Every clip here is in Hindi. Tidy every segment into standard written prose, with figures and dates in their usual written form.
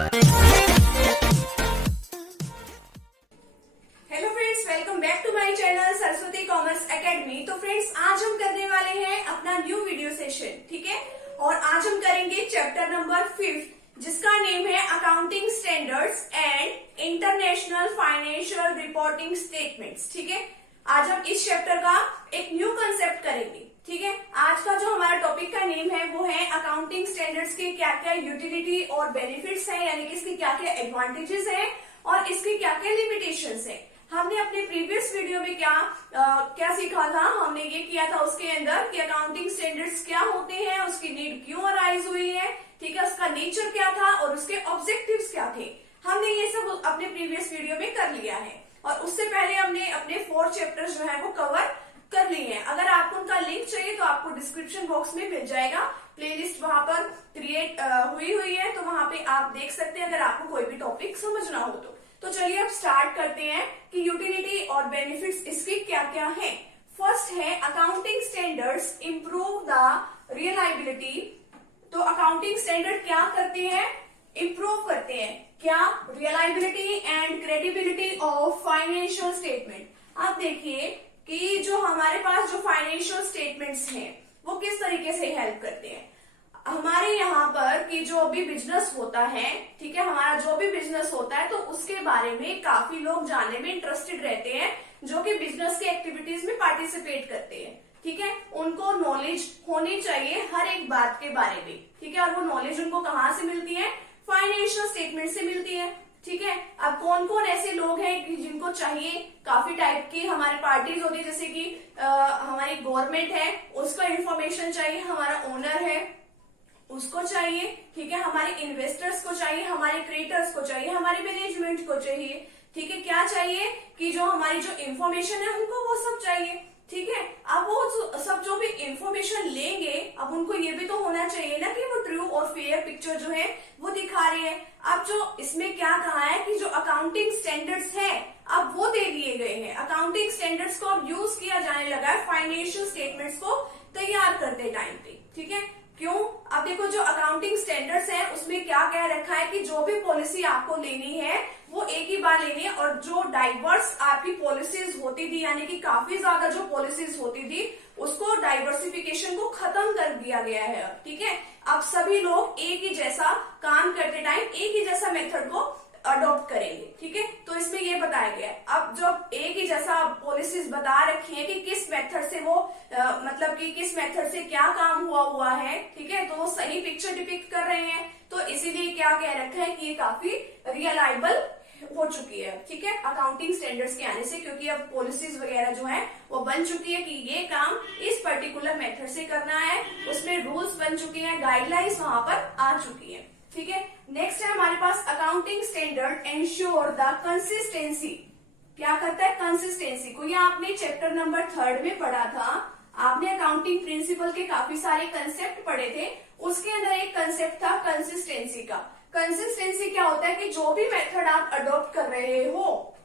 Hello friends, welcome back to my channel Saraswati commerce academy. तो फ्रेंड्स, आज हम करने वाले हैं अपना न्यू वीडियो सेशन, ठीक है। और आज हम करेंगे चैप्टर नंबर 5 जिसका नेम है accounting standards and international financial reporting statements, ठीक है। आज हम इस चैप्टर का एक न्यू कंसेप्ट करेंगे, ठीक है। आज का जो हमारा टॉपिक का नेम है वो है अकाउंटिंग स्टैंडर्ड्स के क्या क्या यूटिलिटी और बेनिफिट्स हैं, यानी कि इसके क्या क्या एडवांटेजेस हैं और इसकी क्या क्या लिमिटेशंस हैं। हमने अपने प्रीवियस वीडियो में क्या सीखा था, हमने ये किया था उसके अंदर कि अकाउंटिंग स्टैंडर्ड्स क्या होते हैं, उसकी नीड क्यों अराइज हुई है, ठीक है, उसका नेचर क्या था और उसके ऑब्जेक्टिव्स क्या थे। हमने ये सब अपने प्रीवियस वीडियो में कर लिया है और उससे पहले हमने अपने 4 चैप्टर्स जो है वो कवर कर लिए हैं। अगर आपको उनका लिंक चाहिए तो आपको डिस्क्रिप्शन बॉक्स में मिल जाएगा। प्लेलिस्ट वहां पर क्रिएट हुई है, तो वहां पे आप देख सकते हैं अगर आपको कोई भी टॉपिक समझना हो तो चलिए अब स्टार्ट करते हैं कि यूटिलिटी और बेनिफिट्स इसके क्या क्या हैं। फर्स्ट है accounting standards improve the reliability. तो अकाउंटिंग स्टैंडर्ड क्या करते हैं, इंप्रूव करते हैं क्या, reliability and credibility of financial statement. आप देखिए कि जो हमारे पास जो फाइनेंशियल स्टेटमेंट्स हैं वो किस तरीके से हेल्प करते हैं। हमारे यहाँ पर कि जो भी बिजनेस होता है, ठीक है, हमारा जो भी बिजनेस होता है तो उसके बारे में काफी लोग जानने में इंटरेस्टेड रहते हैं जो कि बिजनेस की एक्टिविटीज में पार्टिसिपेट करते हैं, ठीक है। उनको नॉलेज होनी चाहिए हर एक बात के बारे में, ठीक है। और वो नॉलेज उनको कहाँ से मिलती है, फाइनेंशियल स्टेटमेंट से मिलती है, ठीक है। अब कौन कौन ऐसे लोग हैं कि जिनको चाहिए, काफी टाइप की हमारी पार्टीज होती है, जैसे कि हमारी गवर्नमेंट है उसको इन्फॉर्मेशन चाहिए, हमारा ओनर है उसको चाहिए, ठीक है, हमारे इन्वेस्टर्स को चाहिए, हमारे क्रिएटर्स को चाहिए, हमारे मैनेजमेंट को चाहिए, ठीक है। क्या चाहिए कि जो हमारी जो इन्फॉर्मेशन है उनको वो सब चाहिए, ठीक है। अब वो सब जो भी इन्फॉर्मेशन लेंगे, अब उनको ये भी तो होना चाहिए ना कि वो ट्रू और फेयर पिक्चर जो है वो दिखा रही है। अब जो इसमें क्या कहा है कि जो अकाउंटिंग स्टैंडर्ड्स है अब वो दे दिए गए हैं। अकाउंटिंग स्टैंडर्ड्स को अब यूज किया जाने लगा है फाइनेंशियल स्टेटमेंट्स को तैयार करते टाइम पे, ठीक है। क्यों, अब देखो जो अकाउंटिंग स्टैंडर्ड्स है उसमें क्या कह रखा है कि जो भी पॉलिसी आपको लेनी है वो एक ही बार लेनी है, और जो डाइवर्स आपकी पॉलिसीज होती थी, यानी कि काफी ज्यादा जो पॉलिसीज होती थी उसको डाइवर्सिफिकेशन को खत्म कर दिया गया है, ठीक है। अब सभी लोग एक ही जैसा काम करते टाइम एक ही जैसा मेथड को अडॉप्ट करेंगे, ठीक है। तो इसमें ये बताया गया है, अब जब एक ही जैसा पॉलिसीज बता रखी है कि किस मेथड से वो मतलब कि किस मेथड से क्या काम हुआ है, ठीक है, तो वो सही पिक्चर डिपिक्ट कर रहे हैं। तो इसीलिए क्या कह रखा है कि ये काफी रियलाइबल हो चुकी है, ठीक है, अकाउंटिंग स्टैंडर्ड्स के आने से, क्योंकि अब पॉलिसीज वगैरह जो है वो बन चुकी है कि ये काम इस पर्टिकुलर मेथड से करना है, उसमें रूल्स बन चुके हैं, गाइडलाइंस वहां पर आ चुकी है, ठीक है। नेक्स्ट है हमारे पास accounting standard ensure the consistency. क्या करता है, कंसिस्टेंसी को, ये आपने चैप्टर नंबर 3 में पढ़ा था। आपने अकाउंटिंग प्रिंसिपल के काफी सारे कंसेप्ट पढ़े थे, उसके अंदर एक कंसेप्ट था कंसिस्टेंसी का। कंसिस्टेंसी क्या होता है कि जो भी मेथड आप अडॉप्ट कर रहे हो,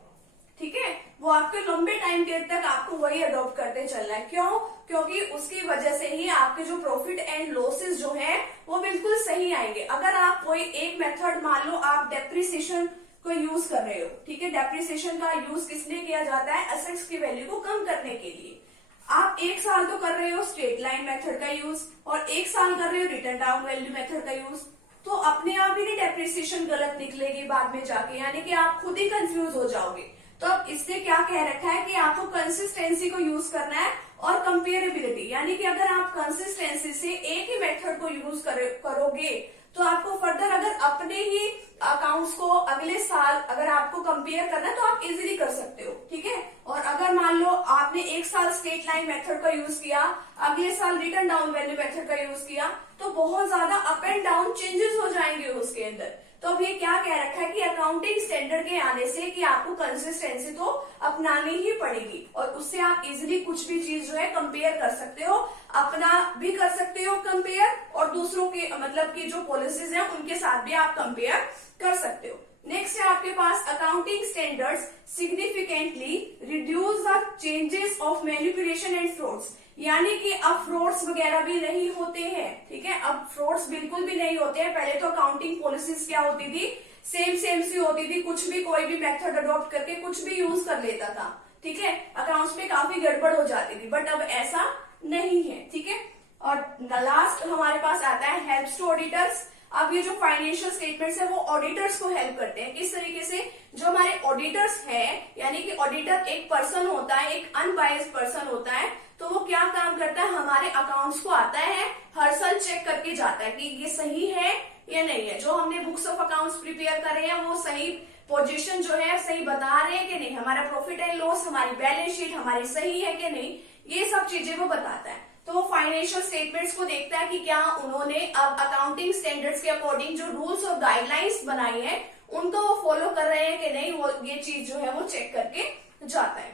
ठीक है, वो आपके लंबे टाइम पीरियड तक आपको वही अडॉप्ट करते चलना है। क्यों, क्योंकि उसकी वजह से ही आपके जो प्रॉफिट एंड लॉसेस जो है वो बिल्कुल सही आएंगे। अगर आप कोई एक मेथड, मान लो आप डेप्रिसिएशन को यूज कर रहे हो, ठीक है, डेप्रिसिएशन का यूज किस लिए किया जाता है, एसेट्स की वैल्यू को कम करने के लिए। आप 1 साल तो कर रहे हो स्ट्रेट लाइन मेथड का यूज और 1 साल कर रहे हो रिटर्न डाउन वैल्यू मेथड का यूज, तो अपने आप ही डेप्रिसिएशन गलत निकलेगी बाद में जाके, यानी कि आप खुद ही कंफ्यूज हो जाओगे। तो अब इससे क्या कह रखा है कि आपको कंसिस्टेंसी को यूज करना है और कंपेरेबिलिटी, यानी कि अगर आप कंसिस्टेंसी से एक ही मेथड को यूज करोगे तो आपको फर्दर अगर अपने ही अकाउंट्स को अगले साल अगर आपको कंपेयर करना है तो आप इजीली कर सकते हो, ठीक है। और अगर मान लो आपने 1 साल स्ट्रेट लाइन मेथड का यूज किया, अगले साल रिटर्न डाउन वैल्यू मेथड का यूज किया, तो बहुत ज्यादा अप एंड डाउन चेंजेस हो जाएंगे उसके अंदर। तो अब ये क्या कह रखा है कि अकाउंटिंग स्टैंडर्ड के आने से कि आपको कंसिस्टेंसी तो अपनानी ही पड़ेगी और उससे आप इजीली कुछ भी चीज जो है कंपेयर कर सकते हो, अपना भी कर सकते हो कंपेयर, और दूसरों के मतलब कि जो पॉलिसीज हैं उनके साथ भी आप कंपेयर कर सकते हो। नेक्स्ट है आपके पास accounting standards significantly reduce the changes of manipulation and frauds. यानी कि अब फ्रॉड्स वगैरह भी नहीं होते हैं, ठीक है। अब फ्रॉड्स बिल्कुल भी नहीं होते हैं। पहले तो अकाउंटिंग पॉलिसीज क्या होती थी, सेम सी होती थी, कुछ भी कोई भी मेथड अडॉप्ट करके कुछ भी यूज कर लेता था, ठीक है। अकाउंट्स में काफी गड़बड़ हो जाती थी, बट अब ऐसा नहीं है, ठीक है। और लास्ट हमारे पास आता है हेल्प्स टू ऑडिटर्स। अब ये जो फाइनेंशियल स्टेटमेंट्स है वो ऑडिटर्स को हेल्प करते हैं। किस तरीके से, जो हमारे ऑडिटर्स है, यानी कि ऑडिटर एक पर्सन होता है, एक अनबायस्ड पर्सन होता है, तो वो क्या काम करता है, हमारे अकाउंट्स को आता है, हर साल चेक करके जाता है कि ये सही है या नहीं है, जो हमने बुक्स ऑफ अकाउंट्स प्रिपेयर करे हैं वो सही पोजीशन जो है सही बता रहे हैं कि नहीं, हमारा प्रॉफिट एंड लॉस, हमारी बैलेंस शीट हमारी सही है कि नहीं, ये सब चीजें वो बताता है। तो वो फाइनेंशियल स्टेटमेंट्स को देखता है कि क्या उन्होंने अब अकाउंटिंग स्टैंडर्ड्स के अकॉर्डिंग जो रूल्स और गाइडलाइंस बनाई है उनको वो फॉलो कर रहे हैं कि नहीं, वो ये चीज जो है वो चेक करके जाता है,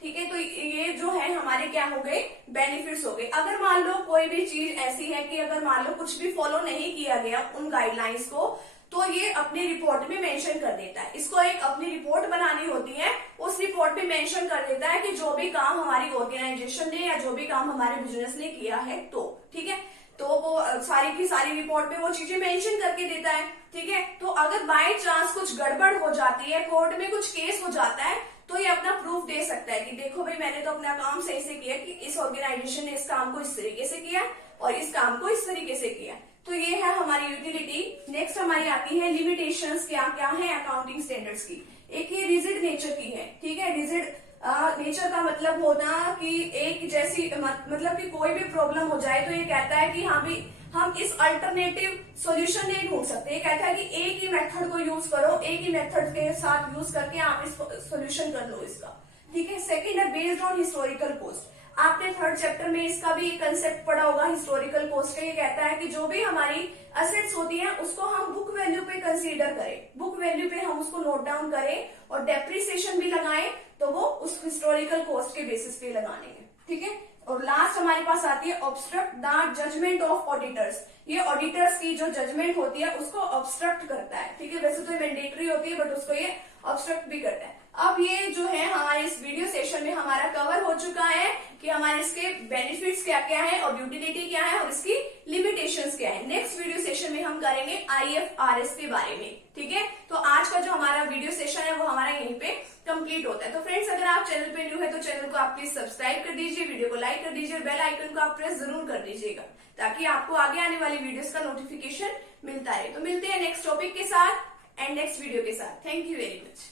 ठीक है। तो ये जो है हमारे क्या हो गए, बेनिफिट्स हो गए। अगर मान लो कोई भी चीज ऐसी है कि अगर मान लो कुछ भी फॉलो नहीं किया गया उन गाइडलाइंस को, तो ये अपनी रिपोर्ट में मेंशन कर देता है। इसको एक अपनी रिपोर्ट बनानी होती है, उस रिपोर्ट में मेंशन कर देता है कि जो भी काम हमारी ऑर्गेनाइजेशन ने या जो भी काम हमारे बिजनेस ने किया है, तो ठीक है, तो वो सारी की सारी रिपोर्ट में वो चीजें मेंशन करके देता है, ठीक है। तो अगर बाय चांस कुछ गड़बड़ हो जाती है, कोर्ट में कुछ केस हो जाता है, तो ये अपना प्रूफ दे सकता है कि देखो भाई मैंने तो अपना काम सही से किया, कि इस ऑर्गेनाइजेशन ने इस काम को इस तरीके से किया और इस काम को इस तरीके से किया। तो ये है हमारी यूटिलिटी। नेक्स्ट हमारी आती है लिमिटेशंस, क्या क्या है अकाउंटिंग स्टैंडर्ड्स की। एक ये रिजिड नेचर की है, ठीक है। रिजिड नेचर का मतलब होना कि एक जैसी, मतलब कि कोई भी प्रॉब्लम हो जाए तो ये कहता है कि हाँ भी हम इस अल्टरनेटिव सॉल्यूशन नहीं ढूंढ सकते। ये कहता है कि एक ही मेथड को यूज करो, एक ही मेथड के साथ यूज करके आप इस सॉल्यूशन कर लो इसका, ठीक है। सेकेंड है बेस्ड ऑन हिस्टोरिकल कॉस्ट। आपने थर्ड चैप्टर में इसका भी कंसेप्ट पढ़ा होगा हिस्टोरिकल कॉस्ट का। ये कहता है कि जो भी हमारी असेट्स होती हैं उसको हम बुक वैल्यू पे कंसीडर करें, बुक वैल्यू पे हम उसको नोट डाउन करें और डेप्रिसिएशन भी लगाएं, तो वो उस हिस्टोरिकल कॉस्ट के बेसिस पे लगाने हैं, ठीक है। और लास्ट हमारे पास आती है obstruct the judgement of auditors. ये ऑडिटर्स की जो जजमेंट होती है उसको ऑब्स्ट्रक्ट करता है, ठीक है। वैसे तो मैंडेटरी होती है बट उसको ये ऑब्स्ट्रक्ट भी करता है। अब ये जो है हमारे इस वीडियो सेशन में हमारा कवर हो चुका है कि हमारे इसके बेनिफिट्स क्या क्या है और यूटिलिटी क्या है और इसकी लिमिटेशंस क्या है। नेक्स्ट वीडियो सेशन में हम करेंगे IFRS के बारे में, ठीक है। तो आज का जो हमारा वीडियो सेशन है वो हमारा यहीं पे कंप्लीट होता है। तो फ्रेंड्स अगर आप चैनल पे न्यू है तो चैनल को आप प्लीज सब्सक्राइब कर दीजिए, वीडियो को लाइक कर दीजिए, बेल आइकन को आप प्रेस जरूर कर दीजिएगा ताकि आपको आगे आने वाली वीडियोस का नोटिफिकेशन मिलता रहे। तो मिलते हैं नेक्स्ट टॉपिक के साथ एंड नेक्स्ट वीडियो के साथ। Thank you very much.